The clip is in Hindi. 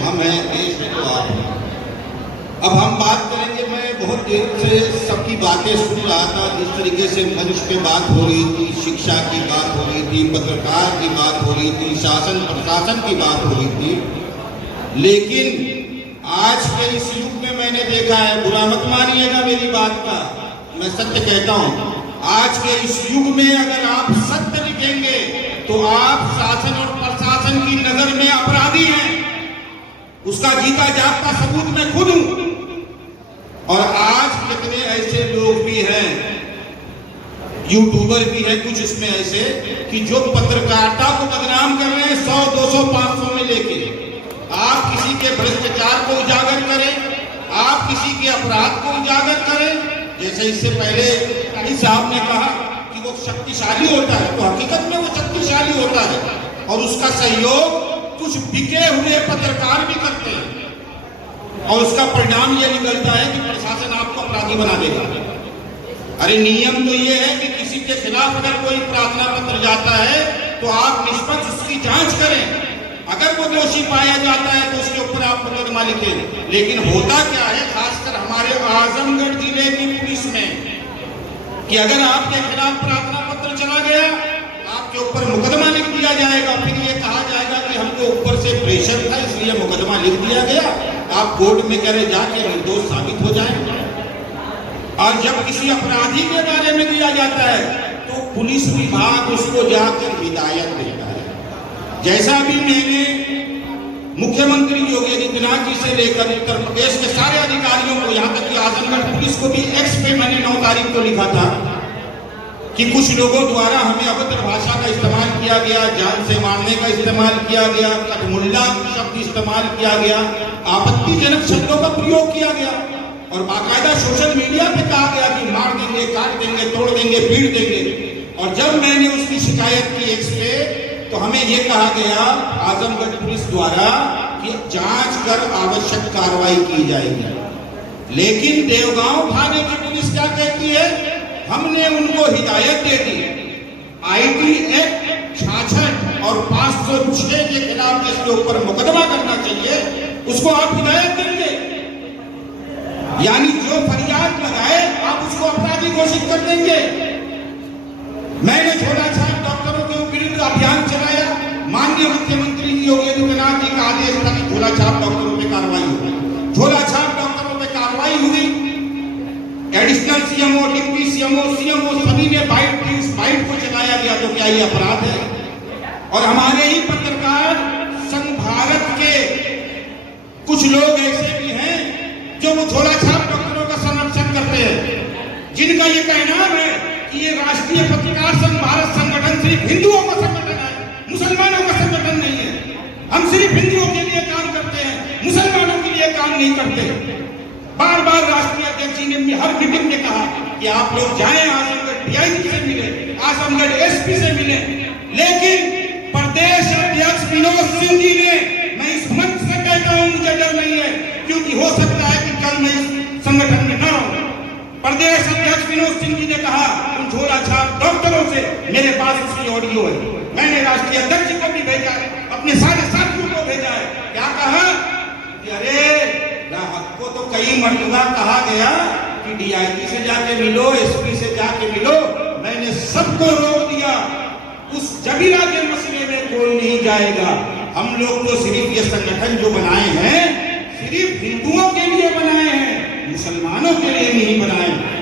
हम हैं, देश है तो आप हैं। अब हम बात करेंगे, मैं बहुत देर से सबकी बातें सुन रहा था, जिस तरीके से मंच पे बात हो रही थी, शिक्षा की बात हो रही थी, पत्रकार की बात हो रही थी, शासन प्रशासन की बात हो रही थी। लेकिन आज के इस युग में मैंने देखा है, बुरा मत मानिएगा मेरी बात का, मैं सत्य कहता हूँ, आज के इस युग में अगर आप सत्य लिखेंगे तो आप शासन और प्रशासन की नजर में अपराधी हैं। उसका जीता जागता सबूत मैं खुद हूं। और आज कितने ऐसे लोग भी हैं, यूट्यूबर भी हैं कुछ इसमें ऐसे, कि जो पत्रकारिता को बदनाम कर रहे हैं 100, 200, 500 में लेके। आप किसी के भ्रष्टाचार को उजागर करें, आप किसी के अपराध को उजागर करें, जैसे इससे पहले कई साहब ने कहा कि वो शक्तिशाली होता है, तो हकीकत में वो शक्तिशाली होता है और उसका सहयोग कुछ बिके हुए पत्रकार भी करते हैं, और उसका परिणाम ये निकलता है कि प्रशासन आपको अपराधी बना देगा। अरे नियम तो ये है कि किसी के खिलाफ अगर कोई प्रार्थना पत्र जाता है तो आप निष्पक्ष उसकी जांच करें, अगर वो दोषी पाया जाता है तो उसके ऊपर आप मुकदमा लिखें। लेकिन होता क्या है, खासकर हमारे आजमगढ़ जिले की पुलिस में, कि अगर आपके खिलाफ प्रार्थना पत्र चला गया, आपके ऊपर मुकदमा लिख दिया जाएगा, फिर ये कहा जाएगा कि हमको ऊपर से प्रेशर था इसलिए मुकदमा लिख दिया गया, आप कोर्ट में करे जाके निर्दोष साबित हो जाए। और जब किसी अपराधी के बारे में दिया जाता है तो पुलिस विभाग उसको जाकर हिदायत देता है। जैसा भी मैंने मुख्यमंत्री योगी आदित्यनाथ जी से लेकर उत्तर प्रदेश के सारे अधिकारियों को, यहाँ तक कि आजमगढ़ पुलिस को भी एक्स पे मैंने 9 तारीख को लिखा था कि कुछ लोगों द्वारा हमें अभद्र भाषा का इस्तेमाल किया गया, जान से मारने का इस्तेमाल किया गया, कठमुल्ला शब्द इस्तेमाल किया गया, आपत्तिजनक शब्दों का प्रयोग किया गया, और बाकायदा सोशल मीडिया पे कहा गया कि मार देंगे, काट देंगे, तोड़ देंगे, पीट देंगे। और जब मैंने उसकी शिकायत की एक्स पे, तो हमें यह कहा गया आजमगढ़ पुलिस द्वारा कि जांच कर आवश्यक कार्रवाई की जाएगी। लेकिन देवगांव थाने की पुलिस क्या कहती है, हमने उनको हिदायत दे दी, आईटी एक्ट 66 और 506 के खिलाफ जिसके ऊपर मुकदमा करना चाहिए उसको आप हिदायत देंगे, यानी जो फरियाद लगाए आप उसको अपराधी घोषित कर देंगे। मैंने झोला छाप डॉक्टरों के विरुद्ध अभियान चलाया, माननीय मुख्यमंत्री योगी आदित्यनाथ जी का आदेश था कि झोला छाप डॉक्टरों पे कार्रवाई होगी। झोला छाप डॉक्टरों पे कार्रवाई हुई, additional CMO, deputy CMO, CMO सभी ने बाइट की, उस बाइट को चलाया गया, तो क्या ये अपराध है? और हमारे ही पत्रकार संघ भारत के कुछ लोग ऐसे भी हैं जो वो झोला छाप डॉक्टरों का संरक्षण करते हैं, जिनका ये कहना है कि ये राष्ट्रीय पत्रकार संघ भारत संगठन सिर्फ हिंदुओं का संगठन है, मुसलमानों का संगठन नहीं है। हम सिर्फ हिंदुओं के लिए काम करते हैं, मुसलमानों के लिए काम नहीं करते। बार बार राष्ट्रीय अध्यक्ष जी ने हर मीटिंग में कहा कि आप लोग जाएं, आजमगढ़ डीआईजी से मिले, आजमगढ़ एसपी से मिले, लेकिन प्रदेश अध्यक्ष विनोद सिंह जी ने, मैं इस मंच से कहता हूं मुझे डर नहीं है, क्योंकि हो सकता है कि कल मैं इस संगठन में न रहूं। प्रदेश अध्यक्ष विनोद सिंह जी ने कहा उन झोला छाप डॉक्टरों से, मेरे पास उसकी ऑडियो है, मैंने राष्ट्रीय अध्यक्ष जी को भी भेजा है, अपने सारे साथियों को भेजा है। क्या कहा कि अरे ग्राहक को तो कई मरतबा कहा गया कि डीआईजी से जाके मिलो, एसपी से जाके मिलो, मैंने सबको रोक दिया, उस जबीरा के मसले में कोई नहीं जाएगा। हम लोग तो सिर्फ ये संगठन जो बनाए हैं सिर्फ हिंदुओं के लिए बनाए हैं, मुसलमानों के लिए नहीं बनाए।